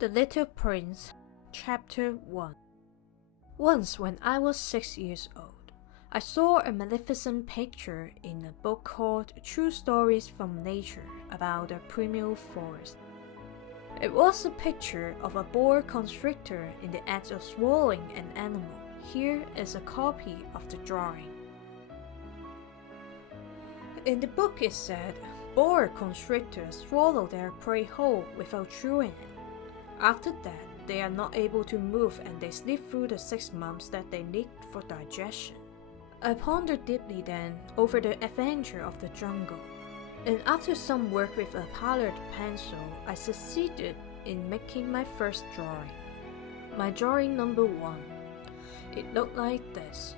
The Little Prince, Chapter 1. Once when I was 6 years old, I saw a magnificent picture in a book called True Stories from Nature about the primeval forest. It was a picture of a boa constrictor in the act of swallowing an animal. Here is a copy of the drawing. In the book it said, boa constrictors swallow their prey whole without chewing it. After that, they are not able to move and they sleep through the 6 months that they need for digestion. I pondered deeply then over the adventure of the jungle, and after some work with a colored pencil, I succeeded in making my first drawing. My drawing number 1. It looked like this.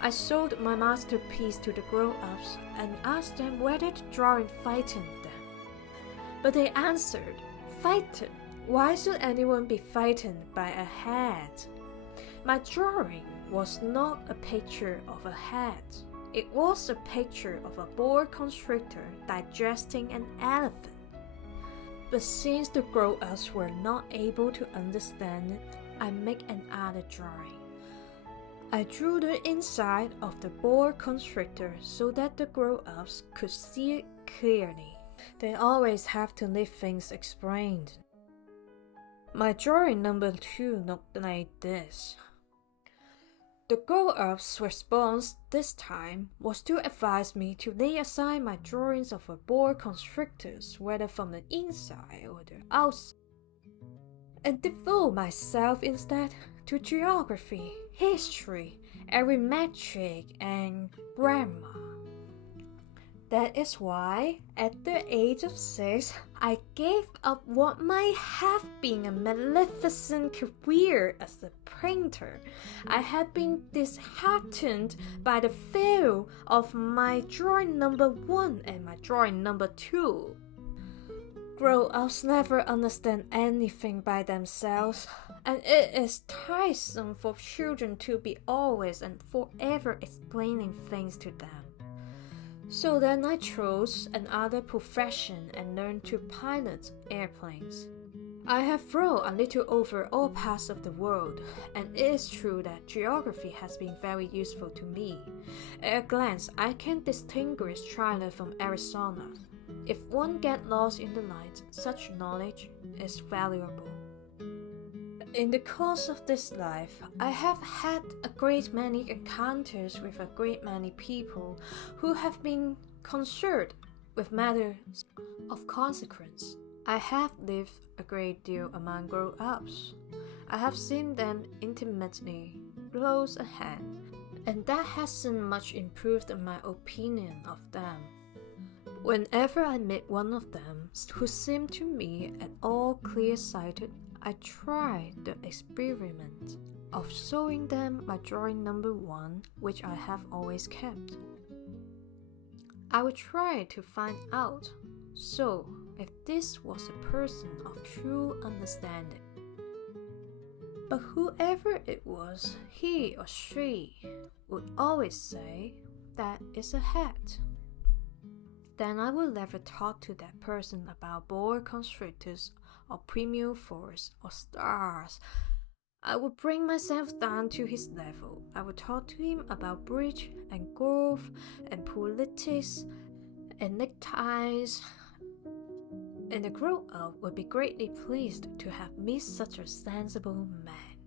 I showed my masterpiece to the grown-ups and asked them whether the drawing frightened them. But they answered, "Frightened? Why should anyone be frightened by a hat?" My drawing was not a picture of a hat. It was a picture of a boa constrictor digesting an elephant. But since the grown-ups were not able to understand it, I make another drawing. I drew the inside of the boa constrictor so that the grown-ups could see it clearly. They always have to leave things explained. My drawing number 2 looked like this. The grown-up's response this time was to advise me to lay aside my drawings of a boa constrictors, whether from the inside or the outside, and devote myself instead to geography, history, arithmetic, and grammar. That is why, at the age of 6, I gave up what might have been a magnificent career as a painter. I had been disheartened by the failure of my drawing number 1 and my drawing number 2. Grown-ups never understand anything by themselves, and it is tiresome for children to be always and forever explaining things to them. So then I chose another profession and learned to pilot airplanes. I have flown a little over all parts of the world, and it is true that geography has been very useful to me. At a glance, I can distinguish China from Arizona. If one gets lost in the night, such knowledge is valuable. In the course of this life, I have had a great many encounters with a great many people who have been concerned with matters of consequence. I have lived a great deal among grown-ups. I have seen them intimately, close at hand, and that hasn't much improved my opinion of them. Whenever I met one of them who seemed to me at all clear-sighted, I tried the experiment of showing them my drawing number 1, which I have always kept. I would try to find out, so if this was a person of true understanding. But whoever it was, he or she would always say, "That is a hat." Then I would never talk to that person about boa constrictors or primeval forests or stars. I would bring myself down to his level. I would talk to him about bridge and golf and politics and neckties, and the grown-up would be greatly pleased to have met such a sensible man.